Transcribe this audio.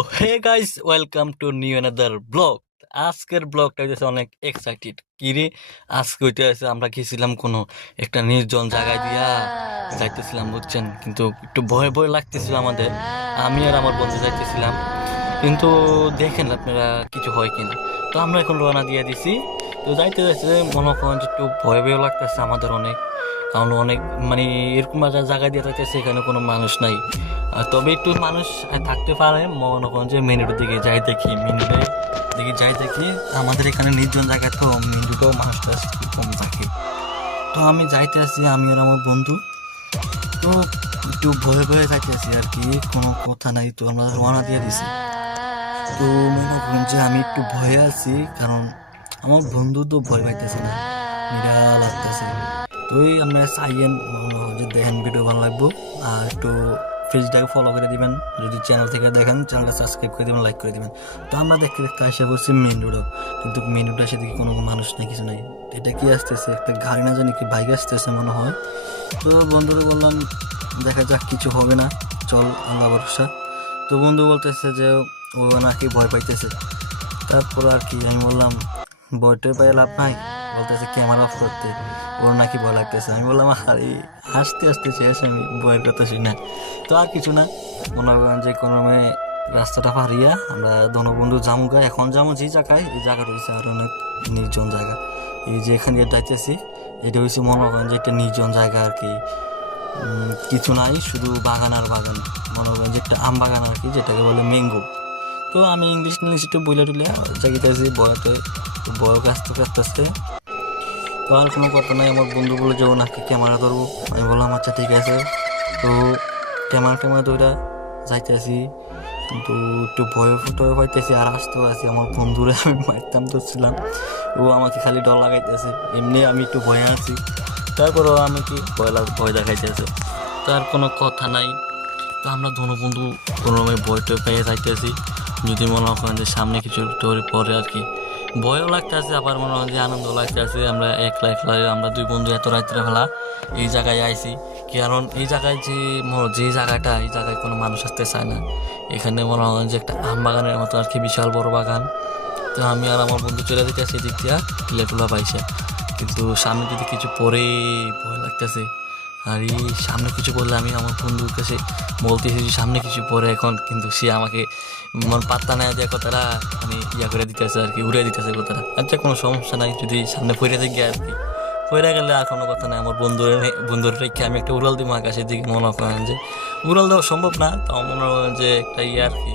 তো hey guys, welcome to new another blog. আজকের ব্লগটা হইতেছে অনেক এক্সাইটেড। কিরে, আজকে হইতেছে আমরা গেছিলাম কোনো একটা নির্জন জায়গায় দিয়া যাইতেছিলাম, বুঝছেন? কিন্তু একটু ভয় ভয় লাগতেছিল আমাদের। আমি আর আমার বন্ধু যাইতেছিলাম, কিন্তু দেখেন আপনারা কিছু হয় কিনা। তো আমরা এখন রওনা দিয়ে দিছি। তো যাইতে যাইতে মনে করেন যে একটু ভয় ভয় লাগতেছে আমাদের অনেক, কারণ অনেক মানে এরকম একটা জায়গায় দিয়ে যাইতেছে এখানে কোনো মানুষ নাই। তবে একটু মানুষ থাকতে পারে। মনে করেন যে মিনিটের দিকে যাই দেখি, মিনিটের দিকে যাই দেখি আমাদের এখানে নির্জন জায়গায় তো মিনিটও মানুষটা একটু কম থাকে। তো আমি যাইতে আছি, আমি আর আমার বন্ধু। তো একটু ভয়ে ভয়ে যাইতে আছি আর কি, কোনো কথা নাই। তো আমরা রওনা দিয়ে দিছি। তো মনে করেন যে আমি একটু ভয়ে আছি, কারণ আমার বন্ধু তো ভয় পাইতেছে না, নিরা লাগতেছে। তো এই আমরা চাইয়েন মনে হয় যে দেখেন ভিডিও ভালো লাগবো। আর একটু পেজটাকে ফলো করে দিবেন, যদি চ্যানেল থেকে দেখেন চ্যানেলটা সাবস্ক্রাইব করে দিবেন, লাইক করে দিবেন। তো আমরা দেখতে দেখতে আশা করছি মেন রোডও, কিন্তু মেন রোডে সেদিকে কোনো মানুষ নেই, কিছু নেই। এটা কি আসতেছে, একটা গাড়ি না জানি কি বাইক আসতেছে মনে হয়। তো বন্ধুরা বললাম দেখা যাক, কিছু হবে না, চল আল্লাহ ভরসা। তো বন্ধু বলতেছে যে ও নাকি ভয় পাইতেছে। তারপর আর কি আমি বললাম ভয়টা পাই লাভ নাই, বলতেছে ক্যামেরা অফ করতে, ওর নাকি ভয় লাগতেছে। আমি বললাম আরে হাসতে হাসতে শেষ, আমি ভয়ের কথা শুনি না। তো আর কিছু না, মনে করেন যে কোনো রাস্তাটা পারিয়া আমরা ধনবন্ধু জামুগা, এখন যাবো যে জায়গায়, এই জায়গাটা হয়েছে আর অনেক নির্জন জায়গা। এই যে এখানে যাইতেছি, এটা হয়েছে মনে করেন যে একটা নির্জন জায়গা আর কি। কিছু নাই, শুধু বাগান আর বাগান। মনে করেন যে একটা আম বাগান আর কি, যেটাকে বলে ম্যাঙ্গো। তো আমি ইংলিশ ইংলিশ একটু বইলে টুলে জায়গাতে বয়তে, তো বয়স আসতে আস্তে আস্তে। তো আর কোনো কথা নাই, আমার বন্ধু বলে যাবো নাকি ক্যামেরা ধরবো। আমি বললাম আচ্ছা ঠিক আছে। তো ক্যামেরা ধরে যাইতে আসি, কিন্তু একটু ভয় টয় পাইতেছি আর আসতেও আছি। আমার বন্ধুরে আমি মারতাম ধরছিলাম, ও আমাকে খালি ডর লাগাইতেছে। এমনি আমি একটু ভয়ে আছি, তারপরেও আমি কি ভয় দেখাইতেছে। তার কোনো কথা নাই। তো আমরা দোনো বন্ধু কোনোভাবে ভয় টয় পেয়ে যাইতেছি। যদি মনে করেন যে সামনে কিছু তোর পরে আর কি ভয়ও লাগতেছে, আবার মনে হয় যে আনন্দ লাগতেছে। আমরা একলা একলা আমরা দুই বন্ধু এত রাত্রে ফেলা এই জায়গায় আইছি, কারণ এই জায়গায় যে জায়গাটা, এই জায়গায় কোনো মানুষ আসতে চায় না। এখানে মনে হয় যে একটা আম বাগানের মতো আর কি, বিশাল বড় বাগান। তো আমি আর আমার বন্ধু চলে যেতেছি এদিক দিয়া টিলা পাইছে, কিন্তু সামনে যদি কিছু পরে ভয় লাগতেছে। আর এই সামনে কিছু বললে আমি আমার বন্ধুর কাছে বলতেছি যে সামনে কিছু পরে এখন, কিন্তু সে আমাকে পাত্তা নেয় যে কথাটা, মানে ইয়া করে দিতেছে আর কি, উড়ে দিতেছে কথাটা। আচ্ছা কোনো সমস্যা নাই, যদি সামনে পড়ে দেখি আর কি, পড়ে গেলে আর কোনো কথা নাই। আমার বন্ধুর রেখে আমি একটা উড়াল দিব আকাশের দিকে। মনে করেন যে উড়াল দেওয়া সম্ভব না, তাও মনে করেন যে একটা ইয়ে আর কি।